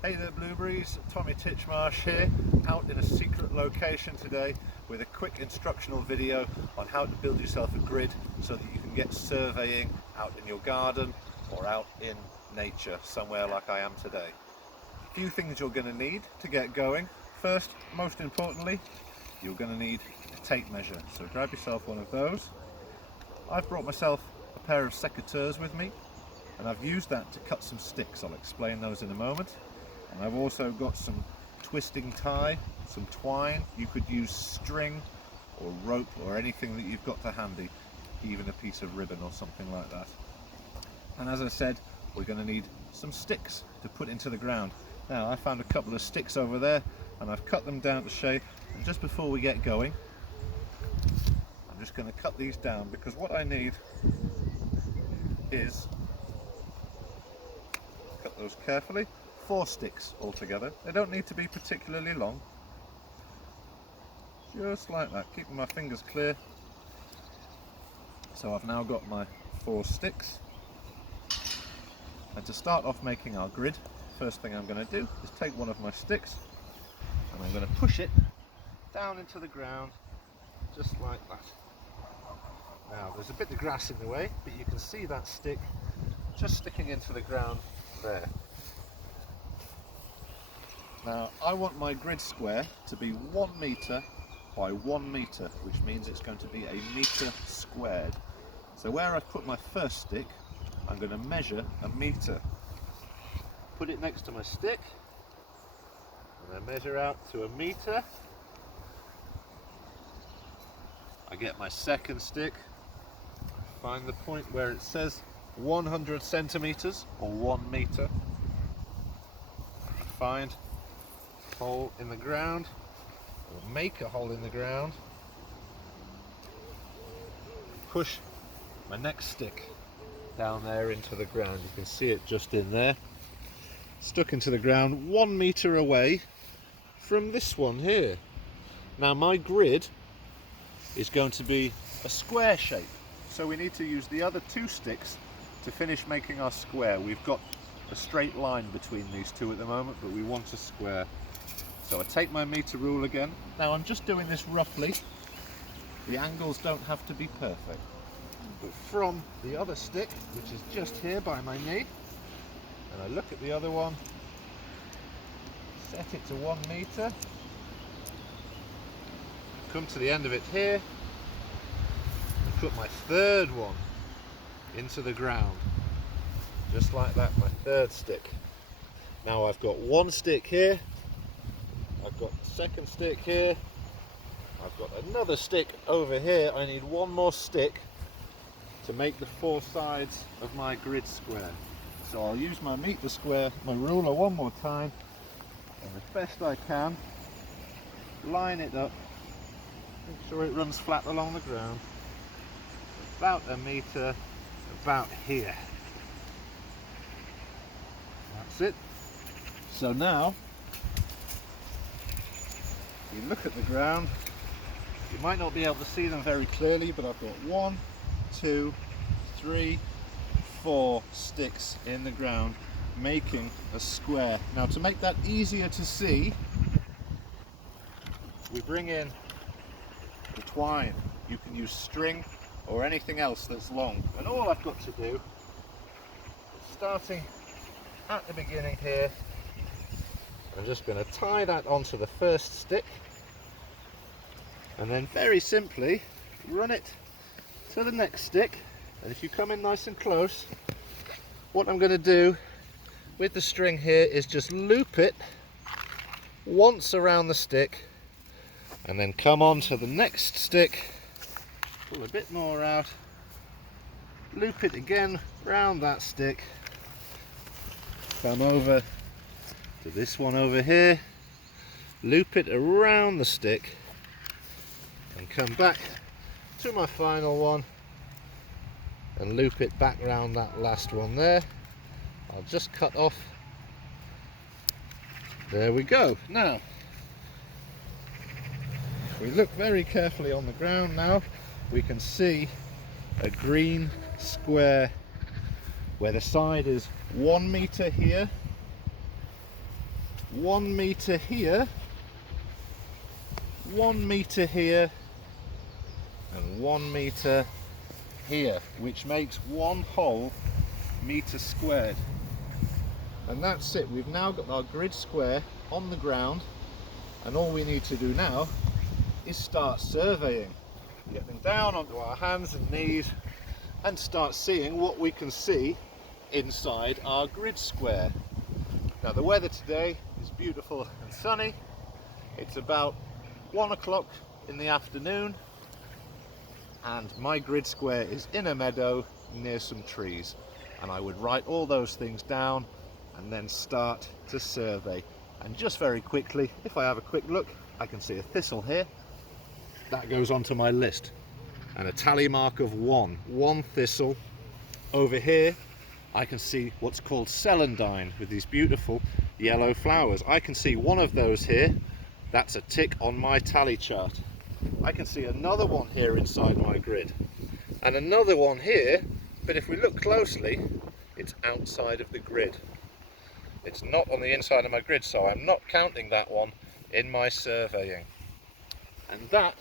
Hey there blueberries, Tommy Titchmarsh here, out in a secret location today with a quick instructional video on how to build yourself a grid so that you can get surveying out in your garden or out in nature somewhere like I am today. A few things you're going to need to get going. First, most importantly, you're going to need a tape measure, so grab yourself one of those. I've brought myself a pair of secateurs with me and I've used that to cut some sticks. I'll explain those in a moment. And I've also got some twisting tie, some twine. You could use string or rope or anything that you've got to handy, even a piece of ribbon or something like that. And as I said, we're going to need some sticks to put into the ground. Now I found a couple of sticks over there and I've cut them down to shape, and just before we get going I'm just going to cut these down because what I need is, cut those carefully, 4 sticks altogether. They don't need to be particularly long, just like that, keeping my fingers clear. So I've now got my 4 sticks, and to start off making our grid, first thing I'm going to do is take one of my sticks and I'm going to push it down into the ground just like that. Now there's a bit of grass in the way, but you can see that stick just sticking into the ground there. Now I want my grid square to be 1 metre by 1 metre, which means it's going to be a metre squared. So where I've put my first stick, I'm going to measure a metre. Put it next to my stick and I measure out to a metre. I get my second stick, find the point where it says 100 centimetres or 1 metre. Find a hole in the ground, or make a hole in the ground. Push my next stick down there into the ground. You can see it just in there, stuck into the ground 1 metre away from this one here. Now my grid is going to be a square shape, so we need to use the other 2 sticks to finish making our square. We've got a straight line between these 2 at the moment, but we want a square. So I take my metre rule again. Now I'm just doing this roughly, the angles don't have to be perfect. But from the other stick, which is just here by my knee, and I look at the other one, set it to 1 metre, come to the end of it here, and put my third one into the ground, just like that, my third stick. Now I've got 1 stick here, I've got the second stick here, I've got another stick over here. I need 1 more stick to make the 4 sides of my grid square. So I'll use my metre square, my ruler one more time, and as best I can, line it up, make sure it runs flat along the ground, about a metre, about here. That's it. So now, you look at the ground, you might not be able to see them very clearly, but I've got 1, 2, 3, 4 sticks in the ground making a square. Now to make that easier to see, we bring in the twine. You can use string or anything else that's long, and all I've got to do is, starting at the beginning here, I'm just going to tie that onto the first stick and then very simply run it to the next stick. And if you come in nice and close, what I'm going to do with the string here is just loop it once around the stick and then come on to the next stick, pull a bit more out, loop it again round that stick, come over to this one over here, loop it around the stick and come back to my final one and loop it back round that last one there. I'll just cut off. There we go. Now, if we look very carefully on the ground now, we can see a green square where the side is 1 metre here 1 metre here, 1 metre here, and 1 metre here, which makes 1 whole metre squared. And that's it. We've now got our grid square on the ground, and all we need to do now is start surveying. Getting down onto our hands and knees and start seeing what we can see inside our grid square. Now the weather today is beautiful and sunny. It's about 1 o'clock in the afternoon, and my grid square is in a meadow near some trees, and I would write all those things down and then start to survey. And just very quickly, if I have a quick look, I can see a thistle here. That goes onto my list, and a tally mark of 1 thistle. Over here I can see what's called celandine with these beautiful yellow flowers. I can see 1 of those here. That's a tick on my tally chart. I can see another one here inside my grid, and another one here, but if we look closely, it's outside of the grid. It's not on the inside of my grid, so I'm not counting that one in my surveying. And that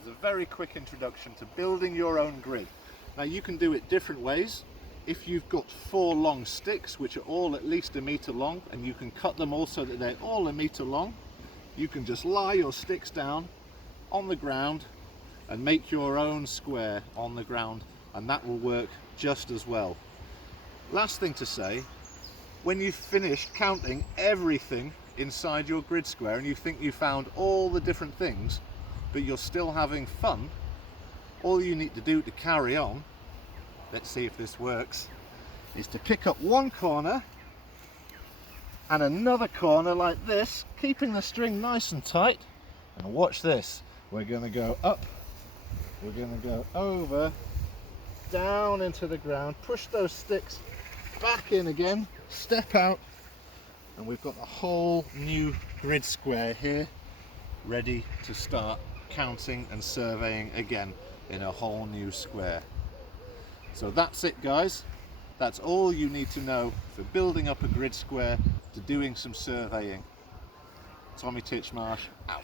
is a very quick introduction to building your own grid. Now you can do it different ways. If you've got 4 long sticks, which are all at least 1 metre long, and you can cut them all so that they're all 1 metre long, you can just lie your sticks down on the ground and make your own square on the ground, and that will work just as well. Last thing to say, when you've finished counting everything inside your grid square and you think you found all the different things, but you're still having fun, all you need to do to carry on, let's see if this works, is to pick up 1 corner and another corner like this, keeping the string nice and tight, and watch this. We're going to go up, we're going to go over, down into the ground, push those sticks back in again, step out, and we've got a whole new grid square here, ready to start counting and surveying again in a whole new square. So that's it, guys. That's all you need to know for building up a grid square to doing some surveying. Tommy Titchmarsh out.